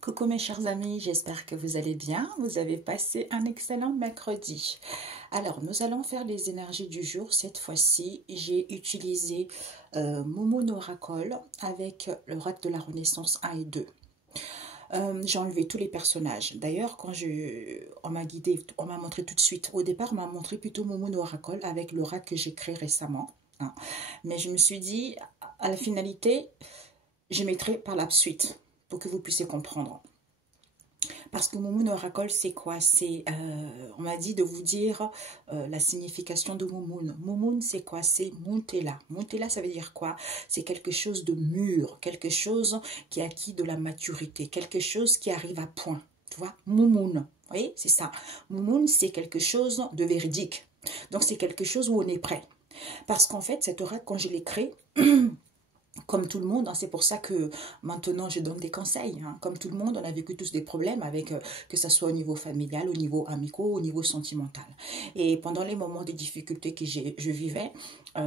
Coucou mes chers amis, j'espère que vous allez bien. Vous avez passé un excellent mercredi. Alors, nous allons faire les énergies du jour. Cette fois-ci, j'ai utilisé Moumou Oracle avec l'oracle de la Renaissance 1 et 2. J'ai enlevé tous les personnages. D'ailleurs, on m'a guidé, on m'a montré tout de suite. Au départ, on m'a montré plutôt Moumou Oracle avec l'oracle que j'ai créé récemment. Hein. Mais je me suis dit, à la finalité, je mettrai par la suite pour que vous puissiez comprendre. Parce que Moumoun Oracle, c'est quoi? On m'a dit de vous dire la signification de Moumoun. Moumoun, c'est quoi? C'est Muntela. Muntela, ça veut dire quoi? C'est quelque chose de mûr, quelque chose qui a acquis de la maturité, quelque chose qui arrive à point. Tu vois? Moumoun. Vous voyez? C'est ça. Moumoun, c'est quelque chose de véridique. Donc, c'est quelque chose où on est prêt. Parce qu'en fait, cet oracle, quand je l'ai créé, comme tout le monde, hein, c'est pour ça que maintenant je donne des conseils. Hein. Comme tout le monde, on a vécu tous des problèmes avec, que ce soit au niveau familial, au niveau amical, au niveau sentimental. Et pendant les moments de difficulté que je vivais,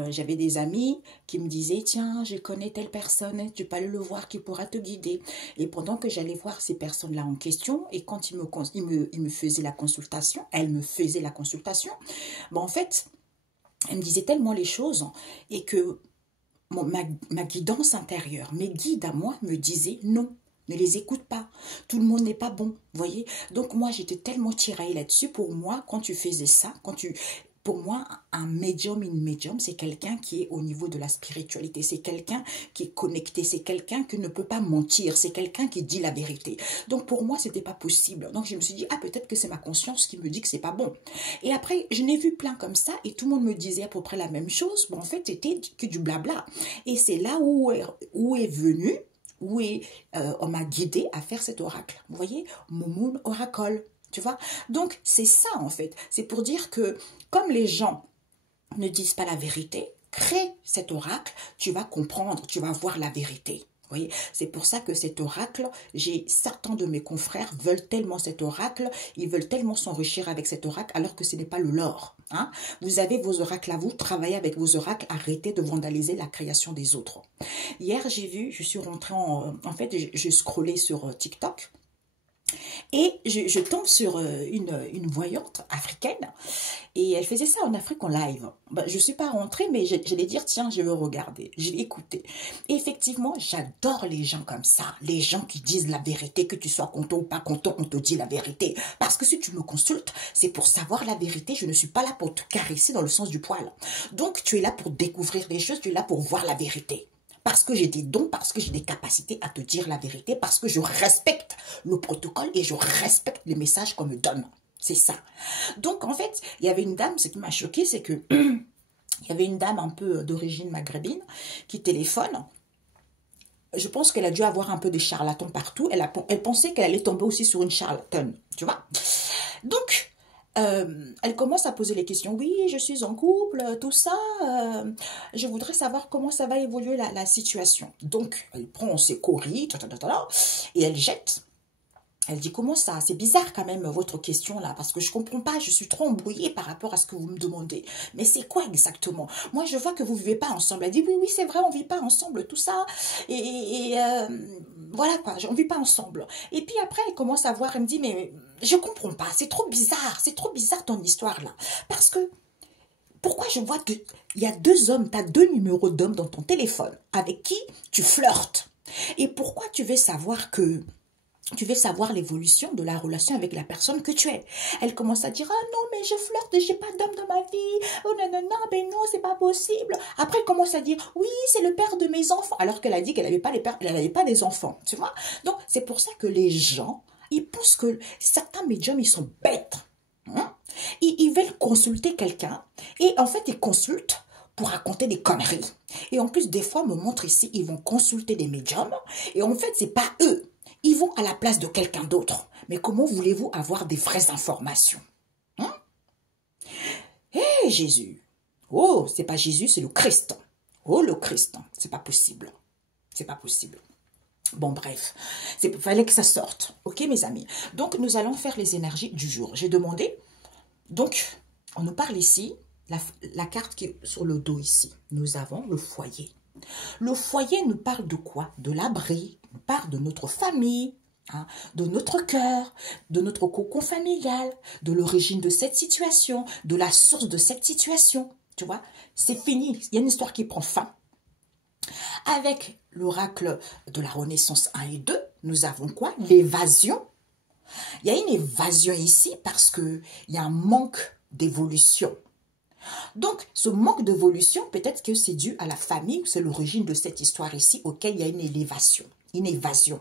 j'avais des amis qui me disaient, tiens, je connais telle personne, tu peux aller le voir qui pourra te guider. Et pendant que j'allais voir ces personnes-là en question, et quand ils me faisaient la consultation, elles me faisaient la consultation, bon, en fait, elles me disaient tellement les choses et que ma guidance intérieure, mes guides à moi me disaient non, ne les écoute pas, tout le monde n'est pas bon, voyez. Donc moi j'étais tellement tiraillée là-dessus. Pour moi, quand tu faisais ça, pour moi, un médium, une médium, c'est quelqu'un qui est au niveau de la spiritualité. C'est quelqu'un qui est connecté. C'est quelqu'un qui ne peut pas mentir. C'est quelqu'un qui dit la vérité. Donc, pour moi, c'était pas possible. Donc, je me suis dit, ah, peut-être que c'est ma conscience qui me dit que c'est pas bon. Et après, je n'ai vu plein comme ça et tout le monde me disait à peu près la même chose. Bon, en fait, c'était que du blabla. Et c'est là où est venu, on m'a guidé à faire cet oracle. Vous voyez, Moumoun Oracle. Tu vois? Donc, c'est ça, en fait. C'est pour dire que, comme les gens ne disent pas la vérité, crée cet oracle, tu vas comprendre, tu vas voir la vérité. Vous voyez? C'est pour ça que cet oracle, certains de mes confrères veulent tellement cet oracle, ils veulent tellement s'enrichir avec cet oracle, alors que ce n'est pas le leur. Hein? Vous avez vos oracles à vous, travaillez avec vos oracles, arrêtez de vandaliser la création des autres. Hier, je suis rentrée en fait, je scrollais sur TikTok. Et je tombe sur une voyante africaine et elle faisait ça en Afrique en live. Ben, je ne suis pas rentrée, mais j'allais dire, tiens, je vais regarder, je vais écouter. Et effectivement, j'adore les gens comme ça, les gens qui disent la vérité, que tu sois content ou pas content, on te dit la vérité. Parce que si tu me consultes, c'est pour savoir la vérité, je ne suis pas là pour te caresser dans le sens du poil. Donc, tu es là pour découvrir les choses, tu es là pour voir la vérité. Parce que j'ai des dons, parce que j'ai des capacités à te dire la vérité, parce que je respecte le protocole et je respecte les messages qu'on me donne. C'est ça. Donc, en fait, il y avait une dame, ce qui m'a choquée, c'est que il y avait une dame un peu d'origine maghrébine qui téléphone. Je pense qu'elle a dû avoir un peu des charlatans partout. Elle pensait qu'elle allait tomber aussi sur une charlatane, tu vois. Donc, elle commence à poser les questions. Oui, je suis en couple, tout ça. Je voudrais savoir comment ça va évoluer la situation. Donc, elle prend ses coris, et elle jette. Elle dit, comment ça? C'est bizarre quand même votre question là, parce que je comprends pas, je suis trop embrouillée par rapport à ce que vous me demandez. Mais c'est quoi exactement? Moi, je vois que vous vivez pas ensemble. Elle dit, oui, oui, c'est vrai, on vit pas ensemble, tout ça. Voilà quoi, on vit pas ensemble. Et puis après, elle commence à voir, elle me dit, mais je comprends pas, c'est trop bizarre ton histoire là. Parce que, pourquoi je vois qu'il y a deux hommes, tu as deux numéros d'hommes dans ton téléphone avec qui tu flirtes. Et pourquoi tu veux savoir l'évolution de la relation avec la personne que tu es. Elle commence à dire, ah non, mais je flirte, j'ai pas d'homme dans ma vie. Oh non, non, non, ben non, c'est pas possible. Après, elle commence à dire, oui, c'est le père de mes enfants. Alors qu'elle a dit qu'elle n'avait pas elle n'avait pas des enfants, tu vois. Donc, c'est pour ça que les gens, ils pensent que certains médiums, ils sont bêtes. Hein? Ils veulent consulter quelqu'un. Et en fait, ils consultent pour raconter des conneries. Et en plus, des fois, me montre ici, ils vont consulter des médiums. Et en fait, c'est pas eux. Ils vont à la place de quelqu'un d'autre. Mais comment voulez-vous avoir des vraies informations? Hein? Hé, Jésus! Oh, c'est pas Jésus, c'est le Christ. Oh, le Christ. C'est pas possible. C'est pas possible. Bon, bref. Il fallait que ça sorte. Ok, mes amis? Donc, nous allons faire les énergies du jour. J'ai demandé. Donc, on nous parle ici, la carte qui est sur le dos ici. Nous avons le foyer. Le foyer nous parle de quoi? De l'abri, nous parle de notre famille. hein, de notre cœur, de notre cocon familial, de l'origine de cette situation, de la source de cette situation. Tu vois, c'est fini. Il y a une histoire qui prend fin. Avec l'oracle de la Renaissance 1 et 2, nous avons quoi? L'évasion. Il y a une évasion ici parce qu'il y a un manque d'évolution. Donc, ce manque d'évolution, peut-être que c'est dû à la famille, c'est l'origine de cette histoire ici, auquel il y a une élévation, une évasion.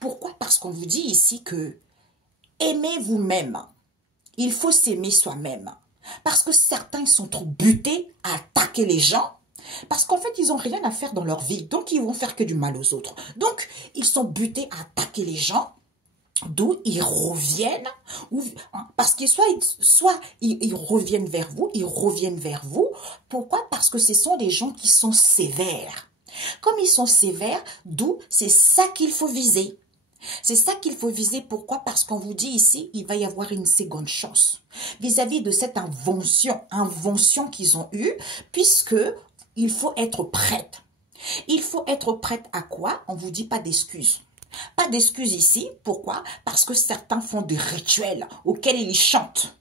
Pourquoi? Parce qu'on vous dit ici que aimez vous-même. Il faut s'aimer soi-même. Parce que certains sont trop butés à attaquer les gens. Parce qu'en fait, ils n'ont rien à faire dans leur vie. Donc, ils vont faire que du mal aux autres. Donc, ils sont butés à attaquer les gens. D'où ils reviennent, parce que soit ils reviennent vers vous, Pourquoi? Parce que ce sont des gens qui sont sévères. Comme ils sont sévères, d'où c'est ça qu'il faut viser. C'est ça qu'il faut viser. Pourquoi? Parce qu'on vous dit ici, il va y avoir une seconde chance. Vis-à-vis de cette invention qu'ils ont eue, puisque il faut être prête. Il faut être prête à quoi? On ne vous dit pas d'excuses. Pas d'excuses ici. Pourquoi? Parce que certains font des rituels auxquels ils chantent.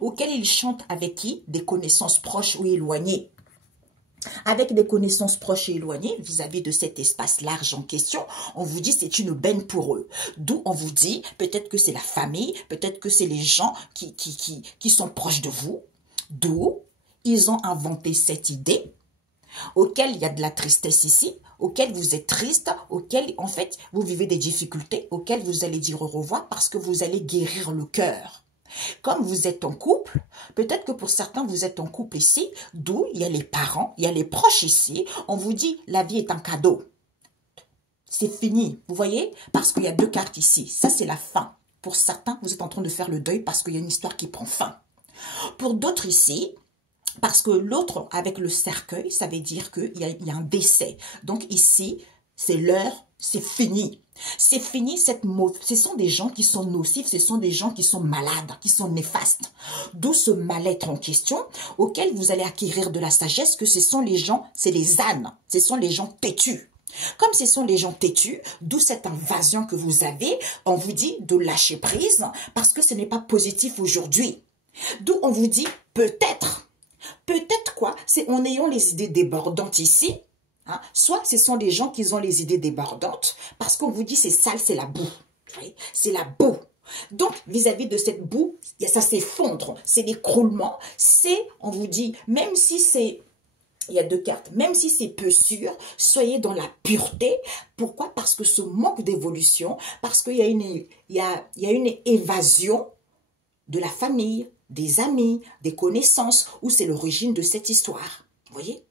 Auxquels ils chantent avec qui? Des connaissances proches ou éloignées. Avec des connaissances proches et éloignées, vis-à-vis de cet espace large en question, on vous dit c'est une benne pour eux. D'où on vous dit, peut-être que c'est la famille, peut-être que c'est les gens qui sont proches de vous. D'où ils ont inventé cette idée, auquel il y a de la tristesse ici, auquel vous êtes triste, auquel en fait vous vivez des difficultés, auquel vous allez dire au revoir parce que vous allez guérir le cœur. Comme vous êtes en couple, peut-être que pour certains vous êtes en couple ici, d'où il y a les parents, il y a les proches ici, on vous dit la vie est un cadeau. C'est fini, vous voyez? Parce qu'il y a deux cartes ici, ça c'est la fin. Pour certains, vous êtes en train de faire le deuil parce qu'il y a une histoire qui prend fin. Pour d'autres ici, parce que l'autre, avec le cercueil, ça veut dire qu'il y a un décès. Donc ici, c'est l'heure, c'est fini. C'est fini, ce sont des gens qui sont nocifs, ce sont des gens qui sont malades, qui sont néfastes. D'où ce mal-être en question, auquel vous allez acquérir de la sagesse, que ce sont les gens, c'est les ânes, ce sont les gens têtus. Comme ce sont les gens têtus, d'où cette invasion que vous avez, on vous dit de lâcher prise, parce que ce n'est pas positif aujourd'hui. D'où on vous dit peut-être. Peut-être quoi? C'est en ayant les idées débordantes ici. Hein, soit ce sont des gens qui ont les idées débordantes parce qu'on vous dit c'est sale, c'est la boue. C'est la boue. Donc, vis-à-vis de cette boue, ça s'effondre. C'est l'écroulement. C'est, on vous dit, même si c'est... Il y a deux cartes. Même si c'est peu sûr, soyez dans la pureté. Pourquoi? Parce que ce manque d'évolution, parce qu'il y a une évasion de la famille, des amis, des connaissances, où c'est l'origine de cette histoire. Vous voyez?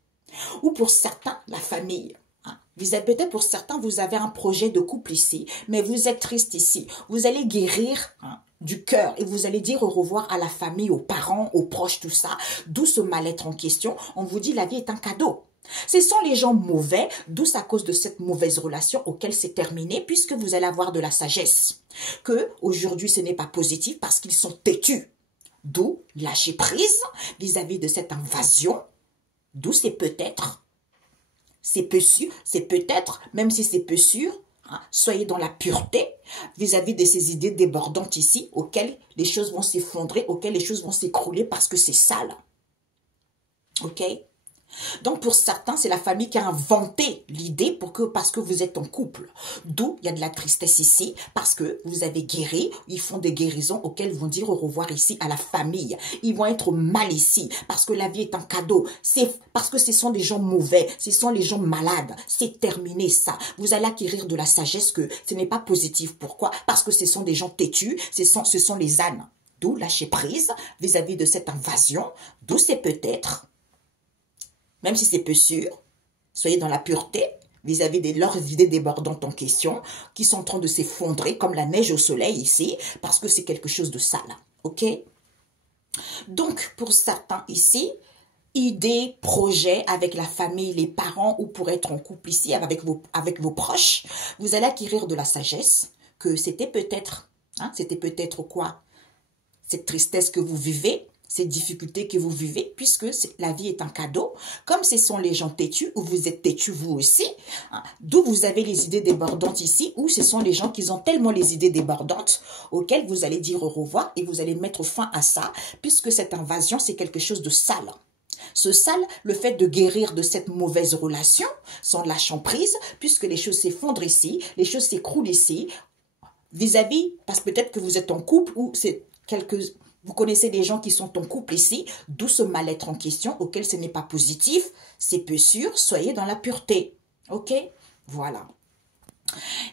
Ou pour certains, la famille. Hein. Peut-être pour certains, vous avez un projet de couple ici, mais vous êtes triste ici. Vous allez guérir du cœur et vous allez dire au revoir à la famille, aux parents, aux proches, tout ça. D'où ce mal-être en question. On vous dit la vie est un cadeau. Ce sont les gens mauvais, d'où c'est à cause de cette mauvaise relation auquel c'est terminé, puisque vous allez avoir de la sagesse. Que aujourd'hui ce n'est pas positif parce qu'ils sont têtus. D'où lâcher prise vis-à-vis de cette invasion. D'où c'est peut-être. C'est peu sûr, c'est peut-être, même si c'est peu sûr, hein, soyez dans la pureté vis-à-vis de ces idées débordantes ici, auxquelles les choses vont s'effondrer, auxquelles les choses vont s'écrouler parce que c'est sale. Ok? Donc pour certains, c'est la famille qui a inventé l'idée parce que vous êtes en couple. D'où il y a de la tristesse ici, parce que vous avez guéri, ils font des guérisons auxquelles ils vont dire au revoir ici à la famille. Ils vont être mal ici, parce que la vie est un cadeau. C'est parce que ce sont des gens mauvais, ce sont les gens malades. C'est terminé ça. Vous allez acquérir de la sagesse que ce n'est pas positif. Pourquoi? Parce que ce sont des gens têtus, ce sont les ânes. D'où lâcher prise vis-à-vis de cette invasion, d'où c'est peut-être... Même si c'est peu sûr, soyez dans la pureté vis-à-vis de leurs idées débordantes en question, qui sont en train de s'effondrer comme la neige au soleil ici, parce que c'est quelque chose de sale. Ok? Donc, pour certains ici, idées, projets avec la famille, les parents, ou pour être en couple ici, avec vos proches, vous allez acquérir de la sagesse, que c'était peut-être quoi? Cette tristesse que vous vivez, ces difficultés que vous vivez, puisque la vie est un cadeau, comme ce sont les gens têtus, ou vous êtes têtus vous aussi, hein, d'où vous avez les idées débordantes ici, ou ce sont les gens qui ont tellement les idées débordantes, auxquelles vous allez dire au revoir, et vous allez mettre fin à ça, puisque cette invasion, c'est quelque chose de sale. Ce sale, le fait de guérir de cette mauvaise relation, sans lâchant prise, puisque les choses s'effondrent ici, les choses s'écroulent ici, vis-à-vis, parce que peut-être que vous êtes en couple, ou c'est vous connaissez des gens qui sont en couple ici, d'où ce mal-être en question, auquel ce n'est pas positif, c'est peu sûr, soyez dans la pureté. Ok? Voilà.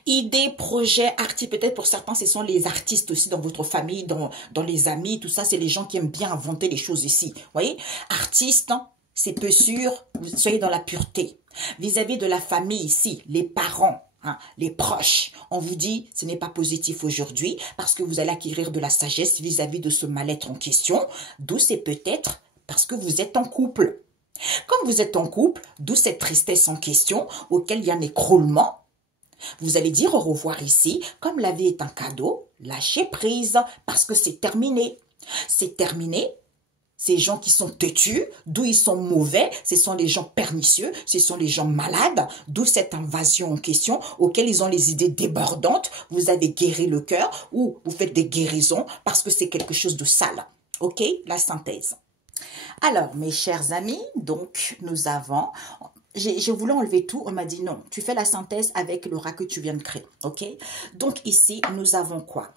Idées, projets, artistes, peut-être pour certains, ce sont les artistes aussi dans votre famille, dans les amis, tout ça, c'est les gens qui aiment bien inventer les choses ici. Vous voyez? Artistes, hein, c'est peu sûr, soyez dans la pureté. Vis-à-vis de la famille ici, les parents, hein, les proches, on vous dit, ce n'est pas positif aujourd'hui parce que vous allez acquérir de la sagesse vis-à-vis de ce mal-être en question, d'où c'est peut-être parce que vous êtes en couple. Comme vous êtes en couple, d'où cette tristesse en question, auquel il y a un écroulement. Vous allez dire au revoir ici, comme la vie est un cadeau, lâchez prise, parce que c'est terminé. C'est terminé. Ces gens qui sont têtus, d'où ils sont mauvais, ce sont les gens pernicieux, ce sont les gens malades, d'où cette invasion en question, auxquels ils ont les idées débordantes. Vous avez guéri le cœur, ou vous faites des guérisons, parce que c'est quelque chose de sale. Ok? La synthèse. Alors, mes chers amis, donc, nous avons... Je voulais enlever tout, on m'a dit non, tu fais la synthèse avec l'aura que tu viens de créer, ok? Donc ici, nous avons quoi?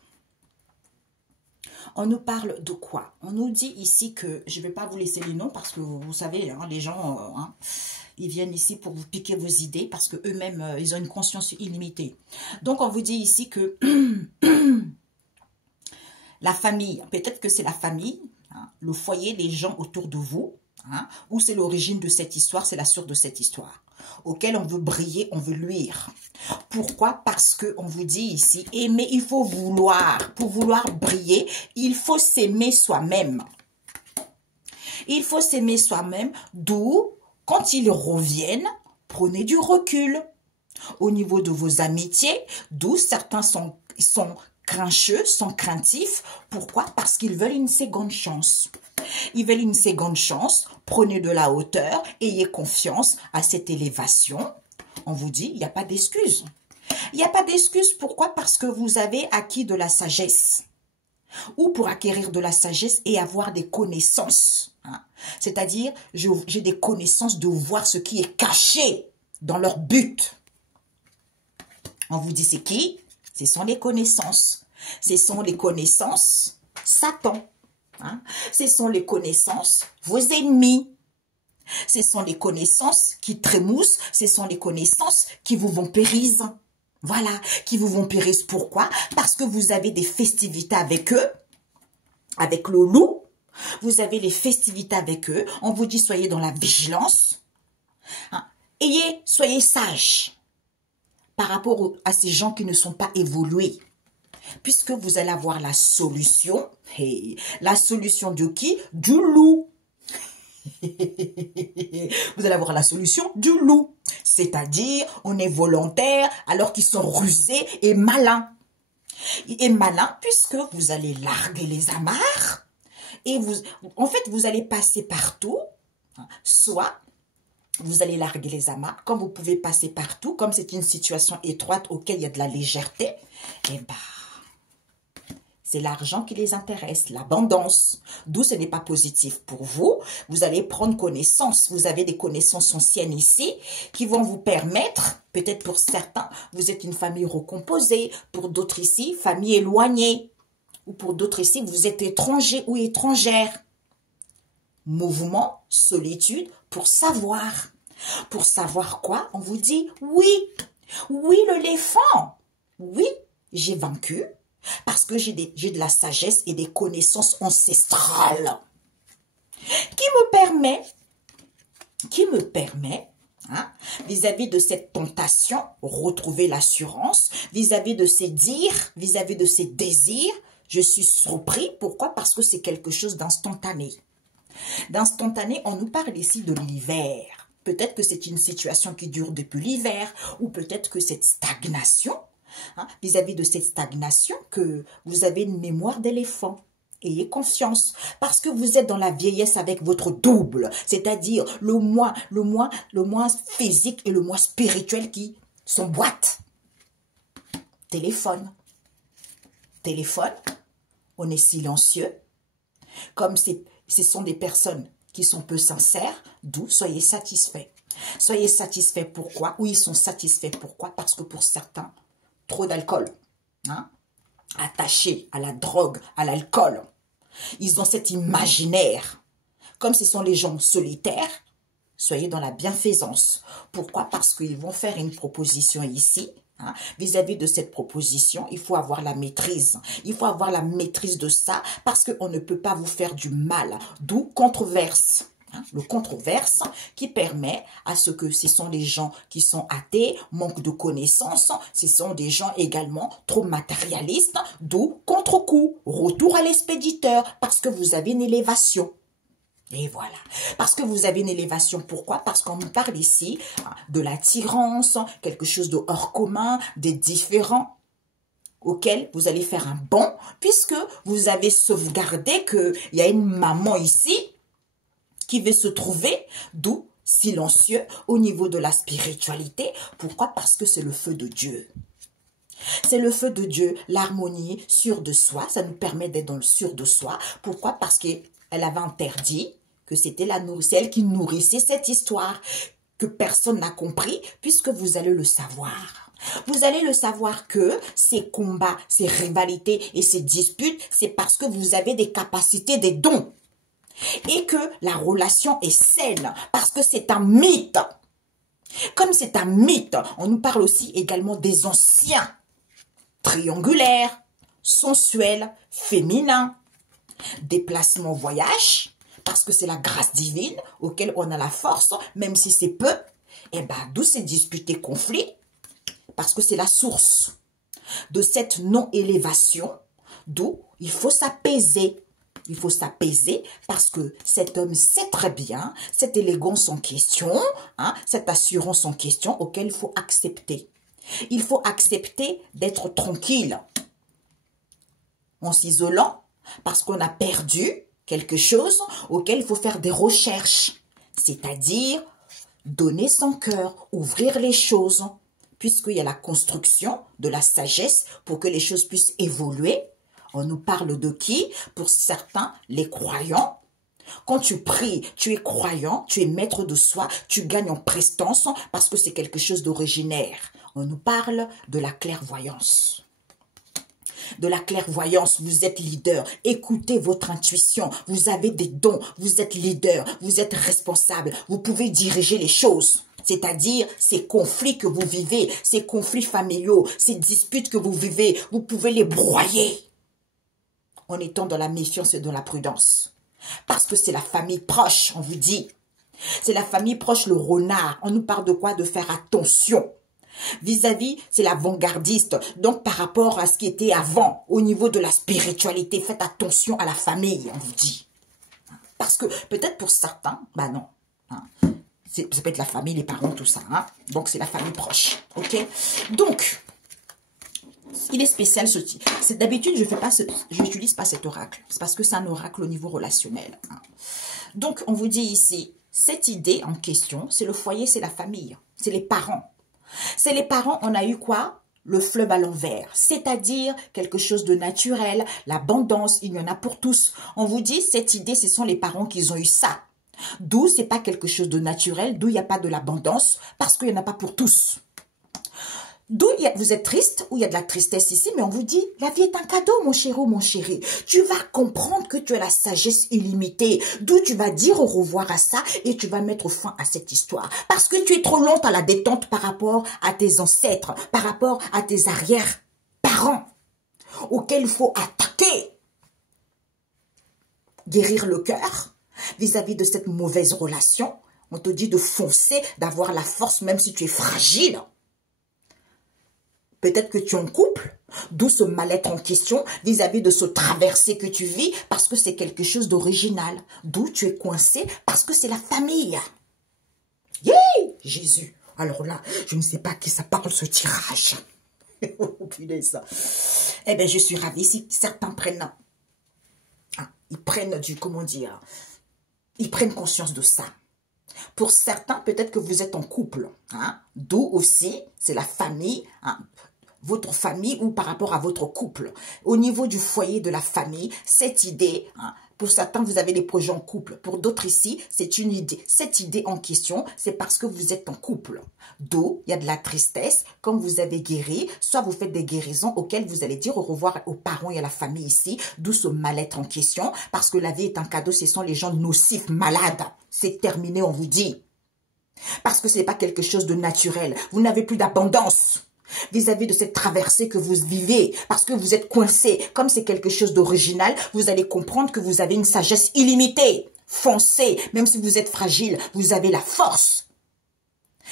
On nous parle de quoi? On nous dit ici que, je ne vais pas vous laisser les noms parce que vous savez, hein, les gens, hein, ils viennent ici pour vous piquer vos idées parce qu'eux-mêmes, ils ont une conscience illimitée. Donc on vous dit ici que la famille, peut-être que c'est la famille, hein, le foyer, les gens autour de vous, hein, ou c'est l'origine de cette histoire, c'est la source de cette histoire, auquel on veut briller, on veut luire. Pourquoi? Parce qu'on vous dit ici, aimer, il faut vouloir. Pour vouloir briller, il faut s'aimer soi-même. Il faut s'aimer soi-même, d'où, quand ils reviennent, prenez du recul. Au niveau de vos amitiés, d'où certains sont grincheux, sont craintifs. Pourquoi? Parce qu'ils veulent une seconde chance. Ils veulent une seconde chance, prenez de la hauteur, ayez confiance à cette élévation. On vous dit, il n'y a pas d'excuse. Il n'y a pas d'excuse, pourquoi? Parce que vous avez acquis de la sagesse. Ou pour acquérir de la sagesse et avoir des connaissances. Hein. C'est-à-dire, j'ai des connaissances de voir ce qui est caché dans leur but. On vous dit, c'est qui? Ce sont les connaissances. Ce sont les connaissances Satan. Hein? Ce sont les connaissances, vos ennemis. Ce sont les connaissances qui trémoussent. Ce sont les connaissances qui vous vampirisent. Voilà, qui vous vampirisent. Pourquoi? Parce que vous avez des festivités avec eux, avec le loup. Vous avez les festivités avec eux. On vous dit, soyez dans la vigilance. Hein? Soyez sages par rapport à ces gens qui ne sont pas évolués. Puisque vous allez avoir la solution. Hey, la solution de qui? Du loup. Vous allez avoir la solution du loup. C'est-à-dire, on est volontaire alors qu'ils sont rusés et malins. Et malins puisque vous allez larguer les amarres. Et en fait, vous allez passer partout. Soit vous allez larguer les amarres. Comme vous pouvez passer partout, comme c'est une situation étroite auquel il y a de la légèreté, eh ben, c'est l'argent qui les intéresse, l'abondance. D'où ce n'est pas positif pour vous. Vous allez prendre connaissance. Vous avez des connaissances anciennes ici qui vont vous permettre, peut-être pour certains, vous êtes une famille recomposée. Pour d'autres ici, famille éloignée. Ou pour d'autres ici, vous êtes étranger ou étrangère. Mouvement, solitude, pour savoir. Pour savoir quoi? On vous dit oui. Oui, l'éléphant. Oui, j'ai vaincu. Parce que j'ai de la sagesse et des connaissances ancestrales qui me permet, hein, vis-à-vis de cette tentation, retrouver l'assurance, vis-à-vis de ces dires, vis-à-vis de ces désirs, je suis surpris. Pourquoi? Parce que c'est quelque chose d'instantané. D'instantané, on nous parle ici de l'hiver. Peut-être que c'est une situation qui dure depuis l'hiver, ou peut-être que cette stagnation, vis-à-vis de cette stagnation, que vous avez une mémoire d'éléphant. Ayez confiance, parce que vous êtes dans la vieillesse avec votre double, c'est-à-dire le moi physique et le moi spirituel qui s'emboîtent. Téléphone, on est silencieux, comme ce sont des personnes qui sont peu sincères, d'où soyez satisfaits. Soyez satisfaits, pourquoi? Oui, ils sont satisfaits, pourquoi? Parce que pour certains, trop d'alcool, hein? Attachés à la drogue, à l'alcool. Ils ont cet imaginaire. Comme ce sont les gens solitaires, soyez dans la bienfaisance. Pourquoi? Parce qu'ils vont faire une proposition ici. Vis-à-vis de cette proposition, il faut avoir la maîtrise. Il faut avoir la maîtrise de ça parce qu'on ne peut pas vous faire du mal. D'où controverse. Le controverse qui permet à ce que ce sont les gens qui sont athées, manquent de connaissances, ce sont des gens également trop matérialistes, d'où contre-coup, retour à l'expéditeur, parce que vous avez une élévation. Et voilà, parce que vous avez une élévation. Pourquoi? Parce qu'on nous parle ici de l'attirance, quelque chose de hors commun, des différents auxquels vous allez faire un bond, puisque vous avez sauvegardé qu'il y a une maman ici qui veut se trouver, d'où silencieux au niveau de la spiritualité. Pourquoi? Parce que c'est le feu de Dieu. C'est le feu de Dieu, l'harmonie, sûr de soi. Ça nous permet d'être dans le sûr de soi. Pourquoi? Parce qu'elle avait interdit que c'était celle qui nourrissait cette histoire, que personne n'a compris, puisque vous allez le savoir. Vous allez le savoir que ces combats, ces rivalités et ces disputes, c'est parce que vous avez des capacités, des dons. Et que la relation est saine, parce que c'est un mythe. Comme c'est un mythe, on nous parle aussi également des anciens, triangulaires, sensuels, féminins, déplacement voyage, parce que c'est la grâce divine auquel on a la force, même si c'est peu, et d'où ces disputes et conflits, parce que c'est la source de cette non-élévation, d'où il faut s'apaiser. Il faut s'apaiser parce que cet homme sait très bien cette élégance en question, cette assurance en question auquel il faut accepter. Il faut accepter d'être tranquille en s'isolant parce qu'on a perdu quelque chose auquel il faut faire des recherches. C'est-à-dire donner son cœur, ouvrir les choses, puisqu'il y a la construction de la sagesse pour que les choses puissent évoluer. On nous parle de qui? Pour certains, les croyants. Quand tu pries, tu es croyant, tu es maître de soi, tu gagnes en prestance parce que c'est quelque chose d'originaire. On nous parle de la clairvoyance. De la clairvoyance, vous êtes leader. Écoutez votre intuition. Vous avez des dons. Vous êtes leader. Vous êtes responsable. Vous pouvez diriger les choses. C'est-à-dire ces conflits que vous vivez, ces conflits familiaux, ces disputes que vous vivez, vous pouvez les broyer en étant dans la méfiance et dans la prudence. Parce que c'est la famille proche, on vous dit. C'est la famille proche, le renard. On nous parle de quoi? De faire attention. Vis-à-vis, c'est l'avant-gardiste. Donc, par rapport à ce qui était avant, au niveau de la spiritualité, faites attention à la famille, on vous dit. Parce que, peut-être pour certains, non. Ça peut être la famille, les parents, tout ça. Donc, c'est la famille proche. Ok? Donc, il est spécial ce type. D'habitude, je n'utilise pas cet oracle. C'est parce que c'est un oracle au niveau relationnel. Donc, on vous dit ici, cette idée en question, c'est le foyer, c'est la famille. C'est les parents. C'est les parents, on a eu quoi? Le fleuve à l'envers, c'est-à-dire quelque chose de naturel, l'abondance, il y en a pour tous. On vous dit, cette idée, ce sont les parents qui ont eu ça. D'où c'est pas quelque chose de naturel, d'où il n'y a pas de l'abondance, parce qu'il n'y en a pas pour tous. D'où vous êtes triste, où il y a de la tristesse ici, mais on vous dit, la vie est un cadeau, mon chéri ou mon chéri. Tu vas comprendre que tu as la sagesse illimitée, d'où tu vas dire au revoir à ça et tu vas mettre fin à cette histoire. Parce que tu es trop lente à la détente par rapport à tes ancêtres, par rapport à tes arrière-parents, auxquels il faut attaquer. Guérir le cœur vis-à-vis de cette mauvaise relation. On te dit de foncer, d'avoir la force même si tu es fragile. Peut-être que tu es en couple, d'où ce mal-être en question vis-à-vis de ce traversé que tu vis parce que c'est quelque chose d'original. D'où tu es coincé parce que c'est la famille. Yeah, Jésus. Alors là, je ne sais pas à qui ça parle ce tirage. Oh, punaise. Eh bien, je suis ravie si certains prennent prennent comment dire, ils prennent conscience de ça. Pour certains, peut-être que vous êtes en couple, hein, d'où aussi, c'est la famille, hein, votre famille ou par rapport à votre couple. Au niveau du foyer de la famille, cette idée, hein, pour certains, vous avez des projets en couple. Pour d'autres ici, c'est une idée. Cette idée en question, c'est parce que vous êtes en couple. D'où il y a de la tristesse. Comme vous avez guéri, soit vous faites des guérisons auxquelles vous allez dire au revoir aux parents et à la famille ici. D'où ce mal-être en question. Parce que la vie est un cadeau, ce sont les gens nocifs, malades. C'est terminé, on vous dit. Parce que ce n'est pas quelque chose de naturel. Vous n'avez plus d'abondance vis-à-vis de cette traversée que vous vivez, parce que vous êtes coincé. Comme c'est quelque chose d'original, vous allez comprendre que vous avez une sagesse illimitée. Foncez, même si vous êtes fragile, vous avez la force.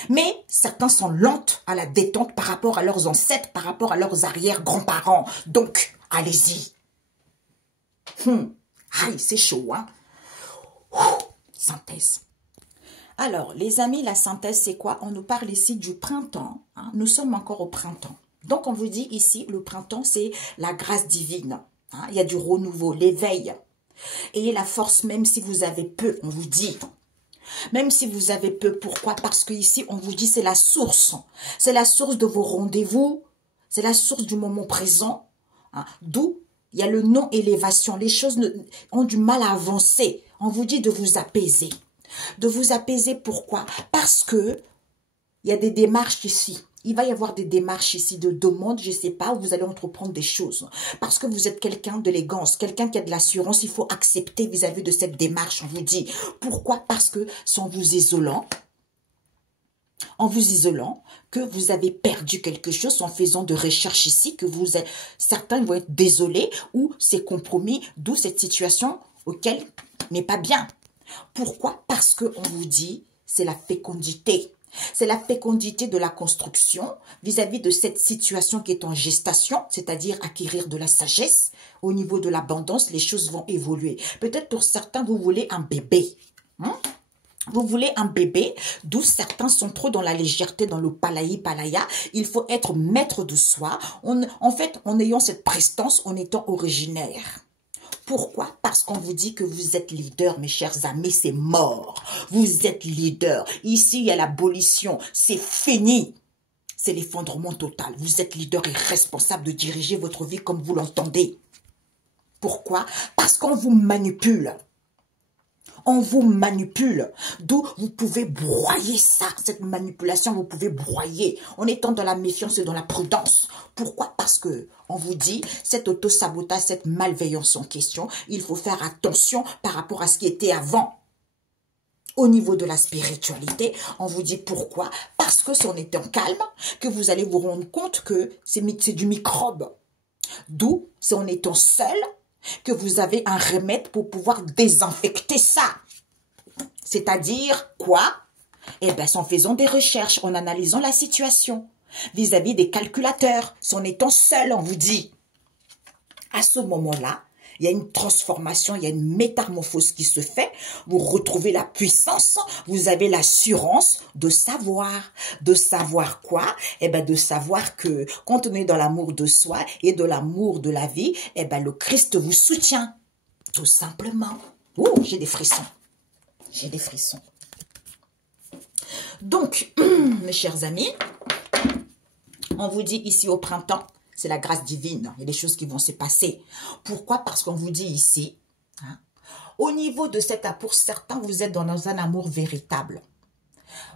Mais certains sont lentes à la détente par rapport à leurs ancêtres, par rapport à leurs arrière-grands-parents. Donc, allez-y. Aïe, c'est chaud, hein. Synthèse. Alors, les amis, la synthèse, c'est quoi? On nous parle ici du printemps. Hein? Nous sommes encore au printemps. Donc, on vous dit ici, le printemps, c'est la grâce divine. Hein? Il y a du renouveau, l'éveil. Ayez la force, même si vous avez peu, on vous dit. Même si vous avez peu, pourquoi? Parce que ici, on vous dit, c'est la source. C'est la source de vos rendez-vous. C'est la source du moment présent. Hein? D'où il y a le non-élévation. Les choses ont du mal à avancer. On vous dit de vous apaiser. De vous apaiser, pourquoi? Parce que il y a des démarches ici. Il va y avoir des démarches ici de demande, je ne sais pas, où vous allez entreprendre des choses. Parce que vous êtes quelqu'un d'élégance, quelqu'un qui a de l'assurance, il faut accepter vis-à-vis de cette démarche, on vous dit. Pourquoi? Parce que c'est en vous isolant, que vous avez perdu quelque chose en faisant de recherches ici, que vous êtes, certains vont être désolés ou c'est compromis, d'où cette situation auquel n'est pas bien. Pourquoi? Parce qu'on vous dit, c'est la fécondité. C'est la fécondité de la construction vis-à-vis de cette situation qui est en gestation, c'est-à-dire acquérir de la sagesse. Au niveau de l'abondance, les choses vont évoluer. Peut-être pour certains, vous voulez un bébé. Vous voulez un bébé, d'où certains sont trop dans la légèreté, dans le palaya. Il faut être maître de soi. En fait, en ayant cette prestance, en étant originaire. Pourquoi? Parce qu'on vous dit que vous êtes leader, mes chers amis, c'est mort. Vous êtes leader. Ici, il y a l'abolition. C'est fini. C'est l'effondrement total. Vous êtes leader et responsable de diriger votre vie comme vous l'entendez. Pourquoi? Parce qu'on vous manipule. On vous manipule, d'où vous pouvez broyer ça, cette manipulation, vous pouvez broyer, en étant dans la méfiance et dans la prudence. Pourquoi? Parce que on vous dit, cet auto-sabotage, cette malveillance en question, il faut faire attention par rapport à ce qui était avant. Au niveau de la spiritualité, on vous dit pourquoi? Parce que c'est en étant calme que vous allez vous rendre compte que c'est du microbe. D'où c'est en étant seul que vous avez un remède pour pouvoir désinfecter ça. C'est-à-dire quoi? Eh bien, c'est en faisant des recherches, en analysant la situation, vis-à-vis des calculateurs, c'est en étant seul, on vous dit. À ce moment-là, il y a une transformation, il y a une métamorphose qui se fait. Vous retrouvez la puissance, vous avez l'assurance de savoir. De savoir quoi? Eh bien, de savoir que quand on est dans l'amour de soi et de l'amour de la vie, eh bien, le Christ vous soutient. Tout simplement. Ouh, j'ai des frissons. J'ai des frissons. Donc, mes chers amis, on vous dit ici au printemps, c'est la grâce divine. Il y a des choses qui vont se passer. Pourquoi? Parce qu'on vous dit ici, hein, au niveau de cet amour, pour certains, vous êtes dans un amour véritable.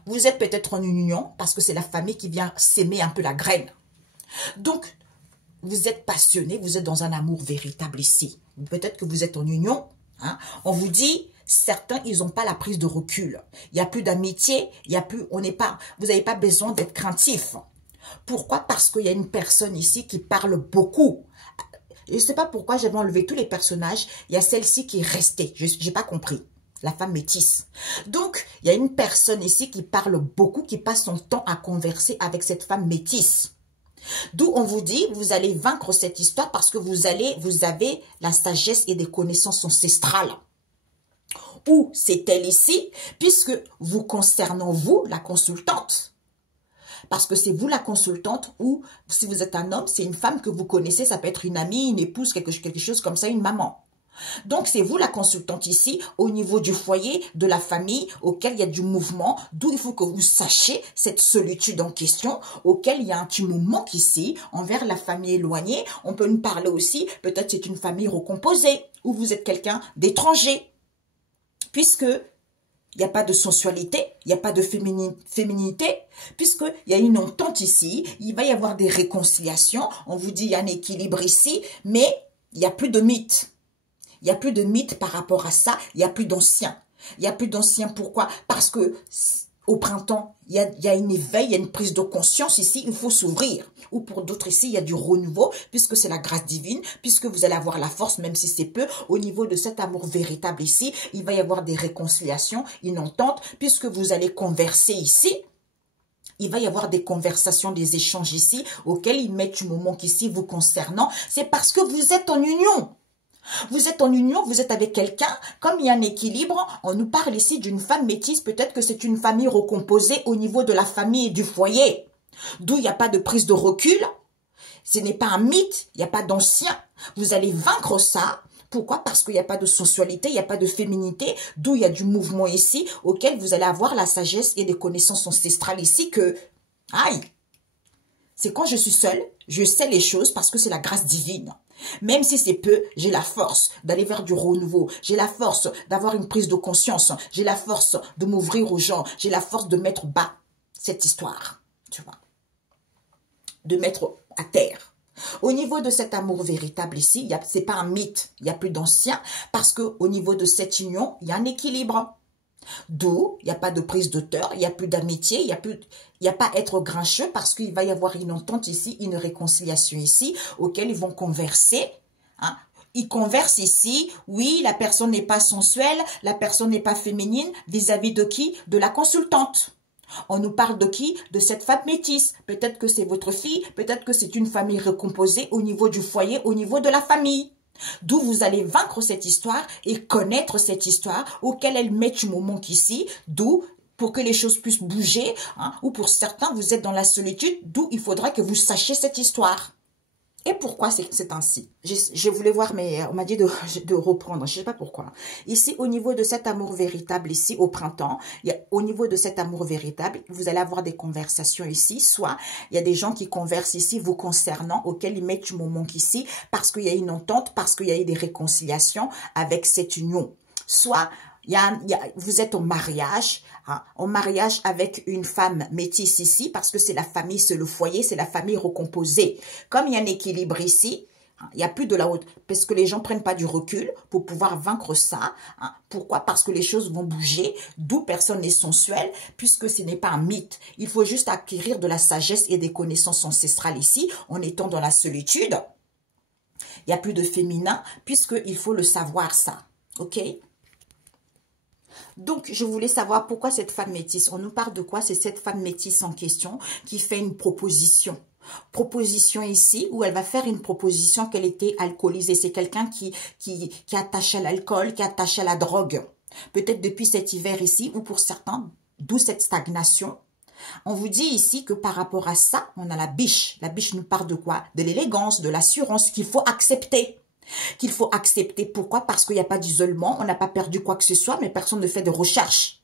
Vous êtes peut-être en union parce que c'est la famille qui vient s'aimer un peu la graine. Donc, vous êtes passionné, vous êtes dans un amour véritable ici. Peut-être que vous êtes en union. Hein, on vous dit, certains, ils n'ont pas la prise de recul. Il n'y a plus d'amitié, il y a plus, vous n'avez pas besoin d'être craintif. Pourquoi? Parce qu'il y a une personne ici qui parle beaucoup. Je ne sais pas pourquoi j'avais enlevé tous les personnages. Il y a celle-ci qui est restée. Je n'ai pas compris. La femme métisse. Donc, il y a une personne ici qui parle beaucoup, qui passe son temps à converser avec cette femme métisse. D'où on vous dit, vous allez vaincre cette histoire parce que vous avez la sagesse et des connaissances ancestrales. Ou c'est elle ici, puisque vous concernant vous, la consultante, parce que c'est vous la consultante ou si vous êtes un homme, c'est une femme que vous connaissez, ça peut être une amie, une épouse, quelque chose comme ça, une maman. Donc, c'est vous la consultante ici, au niveau du foyer, de la famille, auquel il y a du mouvement, d'où il faut que vous sachiez cette solitude en question, auquel il y a un petit moment ici, envers la famille éloignée. On peut nous parler aussi, peut-être c'est une famille recomposée, ou vous êtes quelqu'un d'étranger, puisque il n'y a pas de sensualité, il n'y a pas de féminité, puisqu'il y a une entente ici, il va y avoir des réconciliations, on vous dit il y a un équilibre ici, mais il n'y a plus de mythe. Il n'y a plus de mythe par rapport à ça. Il n'y a plus d'anciens. Il n'y a plus d'anciens. Pourquoi? Parce que au printemps, il y a une éveil, il y a une prise de conscience ici. Il faut s'ouvrir. Ou pour d'autres ici, il y a du renouveau, puisque c'est la grâce divine, puisque vous allez avoir la force, même si c'est peu. Au niveau de cet amour véritable ici, il va y avoir des réconciliations, une entente, puisque vous allez converser ici. Il va y avoir des conversations, des échanges ici, auxquels ils mettent du moment qu'ici vous concernant. C'est parce que vous êtes en union. Vous êtes en union, vous êtes avec quelqu'un, comme il y a un équilibre, on nous parle ici d'une femme métisse, peut-être que c'est une famille recomposée au niveau de la famille et du foyer, d'où il n'y a pas de prise de recul, ce n'est pas un mythe, il n'y a pas d'ancien, vous allez vaincre ça. Pourquoi? Parce qu'il n'y a pas de sensualité, il n'y a pas de féminité, d'où il y a du mouvement ici, auquel vous allez avoir la sagesse et des connaissances ancestrales ici que, aïe, c'est quand je suis seule, je sais les choses parce que c'est la grâce divine. Même si c'est peu, j'ai la force d'aller vers du renouveau. J'ai la force d'avoir une prise de conscience. J'ai la force de m'ouvrir aux gens. J'ai la force de mettre bas cette histoire, tu vois. De mettre à terre. Au niveau de cet amour véritable ici, c'est pas un mythe. Il n'y a plus d'ancien parce que au niveau de cette union, il y a un équilibre. D'où, il n'y a pas de prise d'auteur, il n'y a plus d'amitié, il n'y a pas être grincheux parce qu'il va y avoir une entente ici, une réconciliation ici, auquel ils vont converser. Hein. Ils conversent ici, oui, la personne n'est pas sensuelle, la personne n'est pas féminine, vis-à-vis de qui? De la consultante. On nous parle de qui? De cette femme métisse. Peut-être que c'est votre fille, peut-être que c'est une famille recomposée au niveau du foyer, au niveau de la famille. D'où vous allez vaincre cette histoire et connaître cette histoire auquel elle met du moment qu'ici, d'où pour que les choses puissent bouger, hein, ou pour certains vous êtes dans la solitude, d'où il faudra que vous sachiez cette histoire. Et pourquoi c'est ainsi? Je voulais voir, mais on m'a dit de reprendre, je ne sais pas pourquoi. Ici, au niveau de cet amour véritable, ici, au printemps, au niveau de cet amour véritable, vous allez avoir des conversations ici, soit il y a des gens qui conversent ici vous concernant, auxquels ils mettent du moment qu'ici, parce qu'il y a une entente, parce qu'il y a eu des réconciliations avec cette union. Soit vous êtes en mariage avec une femme métisse ici, parce que c'est la famille, c'est le foyer, c'est la famille recomposée. Comme il y a un équilibre ici, il n'y a plus de la haute, parce que les gens ne prennent pas du recul pour pouvoir vaincre ça. Hein. Pourquoi? Parce que les choses vont bouger, d'où personne n'est sensuel, puisque ce n'est pas un mythe. Il faut juste acquérir de la sagesse et des connaissances ancestrales ici, en étant dans la solitude. Il n'y a plus de féminin, puisqu'il faut le savoir ça. Ok? Donc, je voulais savoir pourquoi cette femme métisse. On nous parle de quoi? C'est cette femme métisse en question qui fait une proposition. Proposition ici, où elle va faire une proposition qu'elle était alcoolisée. C'est quelqu'un qui est attaché à l'alcool, qui est attaché à la drogue. Peut-être depuis cet hiver ici, ou pour certains, d'où cette stagnation. On vous dit ici que par rapport à ça, on a la biche. La biche nous parle de quoi? De l'élégance, de l'assurance qu'il faut accepter. Qu'il faut accepter. Pourquoi? Parce qu'il n'y a pas d'isolement, on n'a pas perdu quoi que ce soit, mais personne ne fait de recherche.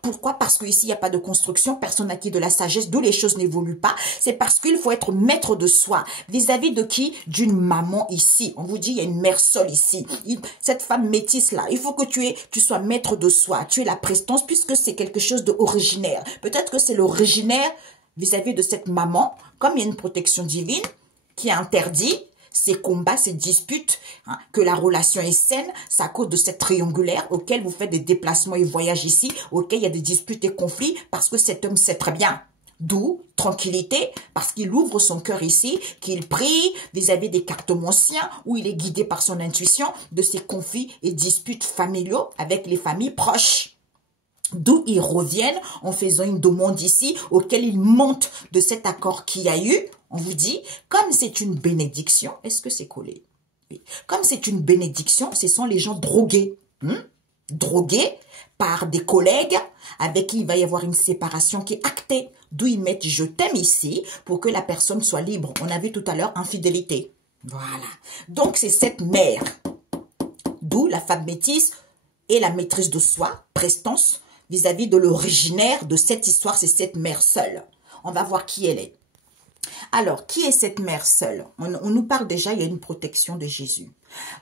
Pourquoi? Parce qu'ici, il n'y a pas de construction, personne n'a qui de la sagesse, d'où les choses n'évoluent pas. C'est parce qu'il faut être maître de soi. Vis-à-vis de qui? D'une maman ici. On vous dit, il y a une mère seule ici. Cette femme métisse-là, il faut que tu sois maître de soi. Tu es la prestance, puisque c'est quelque chose d'originaire. Peut-être que c'est l'originaire vis-à-vis de cette maman, comme il y a une protection divine qui est interdite. Ces combats, ces disputes, hein, que la relation est saine, c'est à cause de cette triangulaire auquel vous faites des déplacements et voyages ici, auquel il y a des disputes et conflits, parce que cet homme sait très bien. D'où tranquillité, parce qu'il ouvre son cœur ici, qu'il prie vis-à-vis des cartomanciens, où il est guidé par son intuition de ces conflits et disputes familiaux avec les familles proches. D'où ils reviennent en faisant une demande ici, auquel ils montent de cet accord qu'il y a eu. On vous dit, comme c'est une bénédiction, est-ce que c'est collé? Oui. Comme c'est une bénédiction, ce sont les gens drogués. Drogués par des collègues avec qui il va y avoir une séparation qui est actée. D'où ils mettent je t'aime ici pour que la personne soit libre. On a vu tout à l'heure infidélité. Voilà. Donc c'est cette mère. D'où la femme métisse et la maîtrise de soi, prestance, vis-à-vis de l'originaire de cette histoire, c'est cette mère seule. On va voir qui elle est. Alors, qui est cette mère seule? On nous parle déjà, il y a une protection de Jésus.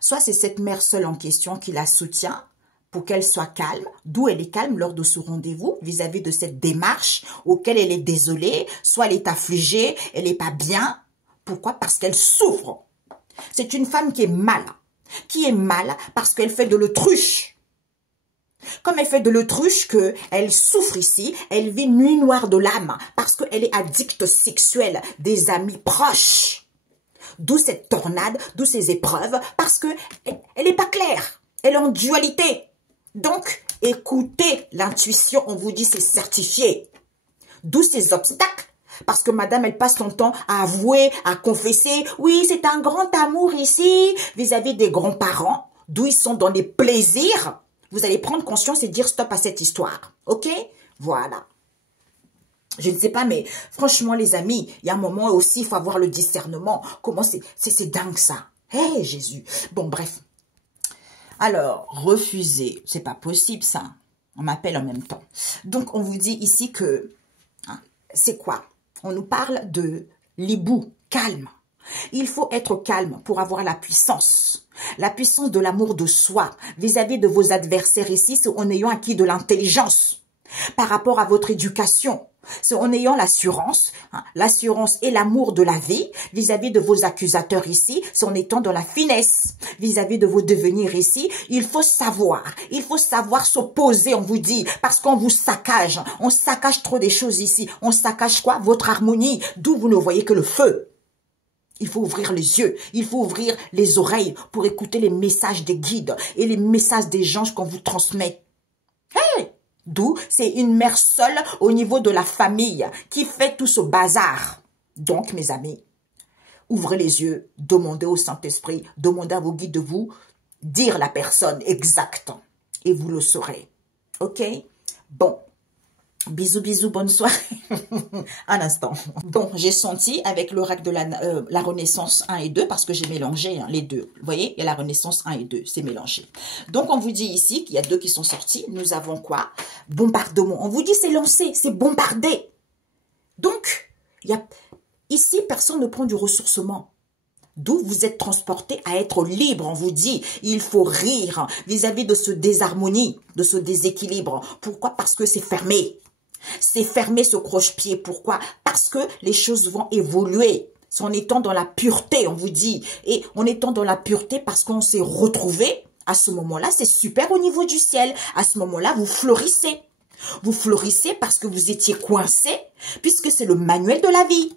Soit c'est cette mère seule en question qui la soutient pour qu'elle soit calme, d'où elle est calme lors de ce rendez-vous vis-à-vis de cette démarche auquel elle est désolée, soit elle est affligée, elle n'est pas bien. Pourquoi? Parce qu'elle souffre. C'est une femme qui est mal parce qu'elle fait de l'autruche. Comme elle fait de l'autruche, qu'elle souffre ici, elle vit une nuit noire de l'âme parce qu'elle est addicte sexuelle des amis proches. D'où cette tornade, d'où ces épreuves, parce que elle n'est pas claire, elle est en dualité. Donc, écoutez l'intuition, on vous dit c'est certifié. D'où ces obstacles, parce que madame, elle passe son temps à avouer, à confesser, oui, c'est un grand amour ici, vis-à-vis des grands-parents, d'où ils sont dans les plaisirs. Vous allez prendre conscience et dire stop à cette histoire. Ok? Voilà. Je ne sais pas, mais franchement, les amis, il y a un moment aussi, il faut avoir le discernement. Comment c'est dingue ça. Hé, Jésus. Bon, bref. Alors, refuser. C'est pas possible, ça. On m'appelle en même temps. Donc, on vous dit ici que, hein, c'est quoi? On nous parle de l'hibou, calme. Il faut être calme pour avoir la puissance de l'amour de soi vis-à-vis de vos adversaires ici, c'est en ayant acquis de l'intelligence par rapport à votre éducation, c'est en ayant l'assurance et l'amour de la vie vis-à-vis de vos accusateurs ici, c'est en étant dans la finesse vis-à-vis de vos devenirs ici. Il faut savoir s'opposer, on vous dit, parce qu'on vous saccage, on saccage trop des choses ici, on saccage quoi? Votre harmonie, d'où vous ne voyez que le feu. Il faut ouvrir les yeux, il faut ouvrir les oreilles pour écouter les messages des guides et les messages des anges qu'on vous transmet. Hey! D'où c'est une mère seule au niveau de la famille qui fait tout ce bazar. Donc, mes amis, ouvrez les yeux, demandez au Saint-Esprit, demandez à vos guides de vous dire la personne exacte et vous le saurez. Ok? Bon. Bisous, bisous, bonne soirée. Un instant. Bon, j'ai senti avec l'oracle de la Renaissance 1 et 2, parce que j'ai mélangé les deux. Vous voyez, il y a la Renaissance 1 et 2, c'est mélangé. Donc, on vous dit ici qu'il y a deux qui sont sortis. Nous avons quoi? Bombardement. On vous dit c'est lancé, c'est bombardé. Donc, ici, personne ne prend du ressourcement. D'où vous êtes transporté à être libre, on vous dit, il faut rire vis-à-vis de ce désharmonie, de ce déséquilibre. Pourquoi? Parce que c'est fermé. C'est fermé ce croche-pied. Pourquoi? Parce que les choses vont évoluer. C'est en étant dans la pureté, on vous dit. Et en étant dans la pureté parce qu'on s'est retrouvé, à ce moment-là, c'est super au niveau du ciel. À ce moment-là, vous fleurissez. Vous fleurissez parce que vous étiez coincé, puisque c'est le manuel de la vie.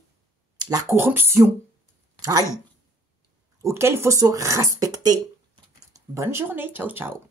La corruption. Aïe. Auquel il faut se respecter. Bonne journée. Ciao, ciao.